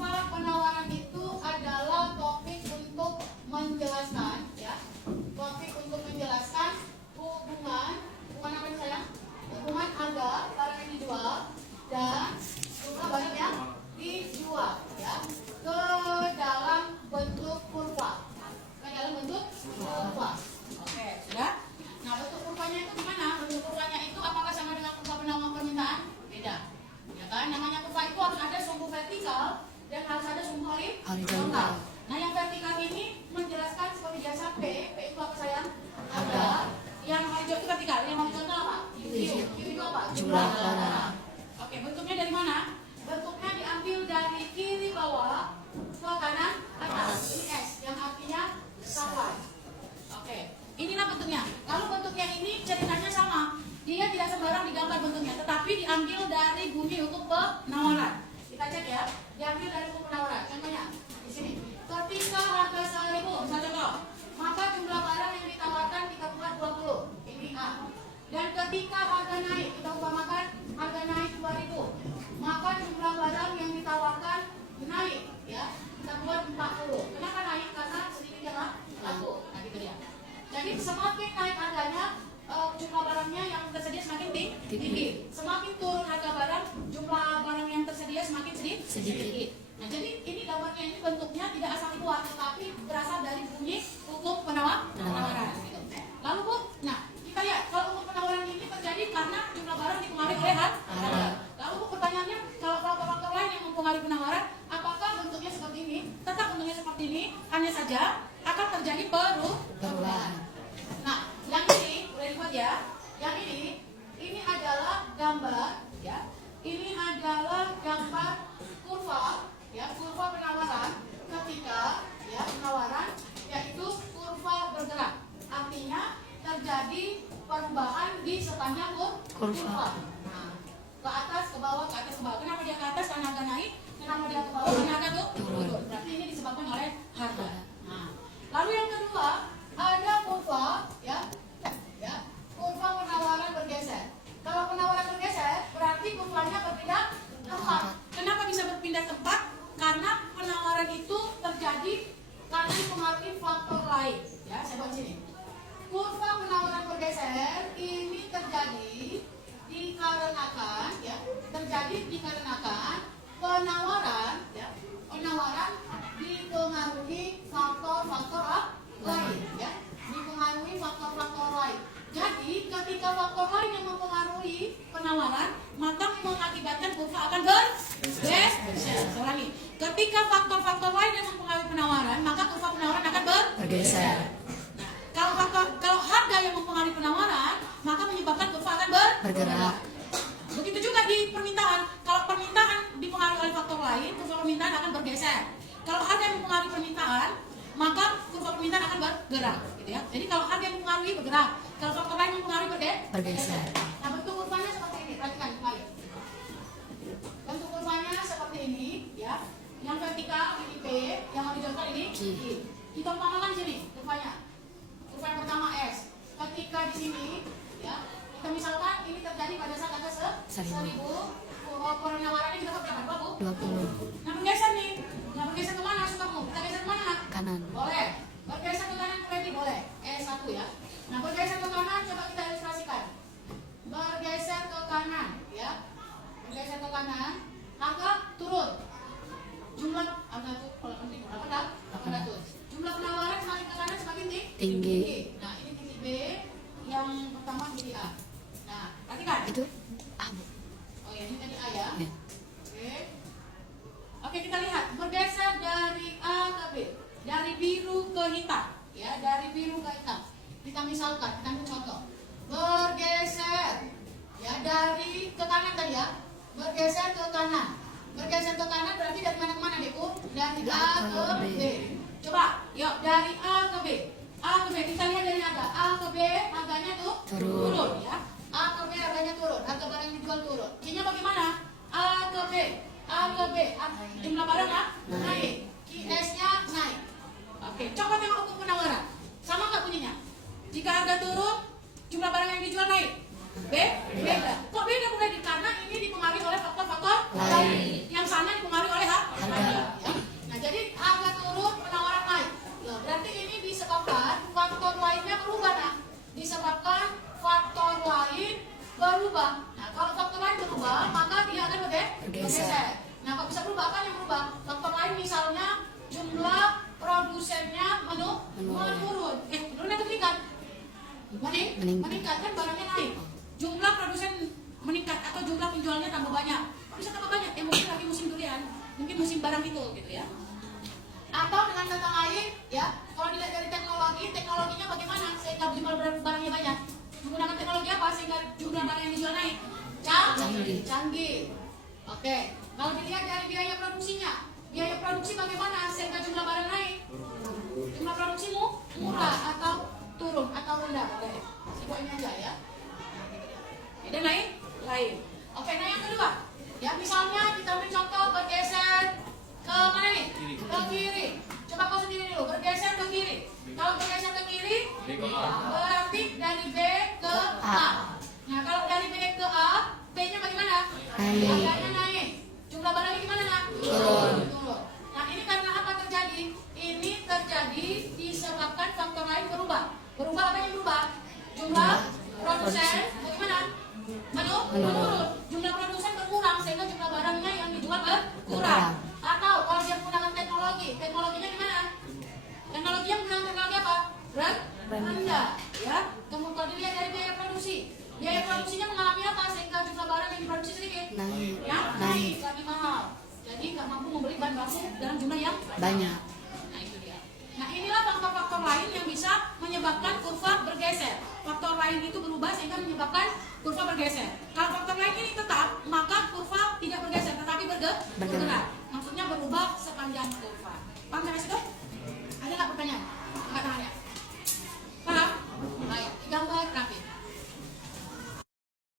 kurva penawaran itu adalah topik untuk menjelaskan, ya, topik untuk menjelaskan hubungan apa nih sayang? Hubungan harga barang yang dijual dan jumlah barang yang dijual, ya, ke dalam bentuk kurva, Oke, sudah. Nah, bentuk kurvanya itu gimana? Bentuk kurvanya itu apakah sama dengan kurva penawaran permintaan? Beda, ya kan? Namanya kurva itu harus ada sumbu vertikal dan harus ada sumbu horizontal. Nah, yang vertikal ini menjelaskan seperti biasa P itu apa sayang? Harga. Yang horizontal itu vertikal, yang horizontal apa? Q itu apa? Jumlah barang. Oke, bentuknya dari mana? Bentuknya diambil dari kiri bawah ke kanan atas. Ini S, yang artinya sama. Oke, inilah bentuknya. Lalu bentuknya ini ceritanya sama. Dia tidak sembarang digambar bentuknya, tetapi diambil dari bunyi untuk penawaran. Kita cek ya, diambil dari buku penawaran. Contohnya di sini. Ketika harga 1.000, misal contoh, maka jumlah barang yang ditawarkan kita buat 20. Ini A. Dan ketika harga naik, kita umpamakan harga naik 2.000, maka jumlah barang yang ditawarkan naik, ya, kita buat 40. Kenapa naik? Karena sedikit yang laku. Nah, gitu ya. Jadi semakin naik harganya, jumlah barangnya yang tersedia semakin tinggi. Semakin turun harga barang, jumlah barang yang tersedia semakin sedikit. Nah, jadi ini gambarnya, ini bentuknya tidak asal keluar, tetapi berasal dari bunyi hukum penawaran. Gitu. Lalu Bu, nah kita lihat kalau hukum penawaran ini terjadi karena jumlah barang dipengaruhi oleh harga. Lalu Bu, pertanyaannya, kalau faktor-faktor lain yang mempengaruhi penawaran, apakah bentuknya seperti ini? Tetap bentuknya seperti ini, hanya saja akan terjadi perubahan. Nah, yang ini boleh dibuat ya. Yang ini adalah gambar, ya. Ini adalah gambar kurva, ya, kurva penawaran ketika, ya, penawaran, yaitu kurva bergerak. Artinya terjadi perubahan di sepanjang kurva. Nah, ke atas, ke bawah, ke atas, ke bawah. Kenapa dia ke atas? Karena harga naik. Kenapa dia ke bawah? Karena harga turun. Berarti ini disebabkan oleh harga. Nah, lalu yang kedua ada kurva, ya, kurva penawaran bergeser. Kalau penawaran bergeser, berarti kurvanya berpindah tempat. Kenapa bisa berpindah tempat? Karena penawaran itu terjadi karena dipengaruhi faktor lain. Ya, saya buat sini. Kurva penawaran bergeser ini terjadi dikarenakan, ya, penawaran, ya, penawaran dipengaruhi faktor-faktor lain, ya, dipengaruhi faktor-faktor lain. Jadi ketika faktor lain yang mempengaruhi penawaran, maka mengakibatkan kurva akan bergeser. Ulangi. Ketika faktor-faktor lain yang mempengaruhi penawaran, maka kurva penawaran akan bergeser. Nah, kalau harga yang mempengaruhi penawaran, maka menyebabkan kurva akan bergerak. Begitu juga di permintaan. Kalau permintaan dipengaruhi oleh faktor lain, kurva permintaan akan bergeser. Kalau harga yang mempengaruhi permintaan, maka kurva permintaan akan bergerak, gitu ya. Jadi kalau harga yang mempengaruhi bergerak, kalau faktor lain mempengaruhi bergeser. Nah, bentuk kurvanya seperti ini. Perhatikan kembali. Bentuk kurvanya seperti ini, ya. Yang vertikal ini P, yang horizontal ini Q. Kita umpamakan sini kurvanya. Kurva yang pertama S. Ketika di sini, ya, kita misalkan ini terjadi pada saat harga 1.000, penawarannya kita berapa, Bu? 20. Nah, bergeser nih. Nah, bergeser ke mana? Sukamu? Kita geser ke mana? Kanan. Boleh. Bergeser ke kanan, ready? Boleh. S1 ya. Nah, bergeser ke kanan, coba kita ilustrasikan. Bergeser ke kanan, ya. Bergeser ke kanan, harga turun. Jumlah harga tuh kalau penting berapa dah? 800. Jumlah penawaran semakin ke kanan semakin tinggi. Nah, ini titik B, yang pertama titik A. Nah, perhatikan. Itu A. Oh ya, ini tadi A ya. Oke, kita lihat bergeser dari A ke B, dari biru ke hitam, ya, dari biru ke hitam. Kita misalkan, kita ambil contoh, bergeser, ya, dari ke kanan tadi ya, bergeser ke kanan. Bergeser ke kanan berarti dari mana ke mana, Deku? Dari A ke B. Coba, yuk, dari A ke B. A ke B, kita lihat dari harga. A ke B, harganya tuh turun, ya. A ke B harganya turun, harga barang yang dijual turun. Q-nya bagaimana? A ke B, A ke B, jumlah barang naik. QS-nya naik. Oke, coba tengok hukum penawaran. Sama nggak bunyinya? Jika harga turun, jumlah barang yang dijual naik. Beda. Kok beda? Karena ini dipengaruhi oleh faktor-faktor lain. Yang sana dipengaruhi oleh harga. bisa berubah. Apa yang berubah? Faktor lain misalnya jumlah produsennya menurun. Menurun atau meningkat? Meningkat kan barangnya naik. Jumlah produsen meningkat atau jumlah penjualnya tambah banyak. Bisa tambah banyak. Mungkin lagi musim durian, mungkin musim barang itu gitu ya. Atau dengan kata lain ya, kalau dilihat dari teknologinya bagaimana sehingga jumlah barangnya banyak? Menggunakan teknologi apa sehingga jumlah barang yang dijual naik? Canggih. Oke. Kalau dilihat dari biaya produksinya, biaya produksi bagaimana sehingga jumlah barang naik? Jumlah produksimu murah atau turun atau rendah? Oke. Siapa ini aja ya. Beda lain? Oke, nah yang kedua, ya misalnya kita ambil contoh bergeser ke mana nih? Ke kiri. Coba kau sendiri dulu, bergeser ke kiri. Kalau bergeser ke kiri, berarti dari B ke A. Nah, kalau dari B ke A, B-nya bagaimana? Harganya naik. Jumlah barangnya gimana, Nak? Turun. Nah, ini karena apa terjadi? Ini terjadi disebabkan faktor lain berubah. Berubah apa yang berubah? Jumlah produsen bagaimana? Menurun. Jumlah produsen berkurang sehingga jumlah barangnya yang dijual berkurang. Atau kalau dia menggunakan teknologinya gimana? Teknologinya menggunakan teknologi apa? Rendah. Ya. Kemudian kalau dilihat dari biaya produksinya mengalami apa sehingga jumlah barang yang diproduksi sedikit? Naik, lebih mahal. Jadi nggak mampu membeli bahan baku dalam jumlah yang banyak. Nah itu dia. Nah inilah faktor-faktor lain yang bisa menyebabkan kurva bergeser. Faktor lain itu berubah sehingga menyebabkan kurva bergeser. Kalau faktor lain ini tetap, maka kurva tidak bergeser, tetapi bergerak. Maksudnya berubah sepanjang kurva. Paham sampai situ? Ada nggak pertanyaan?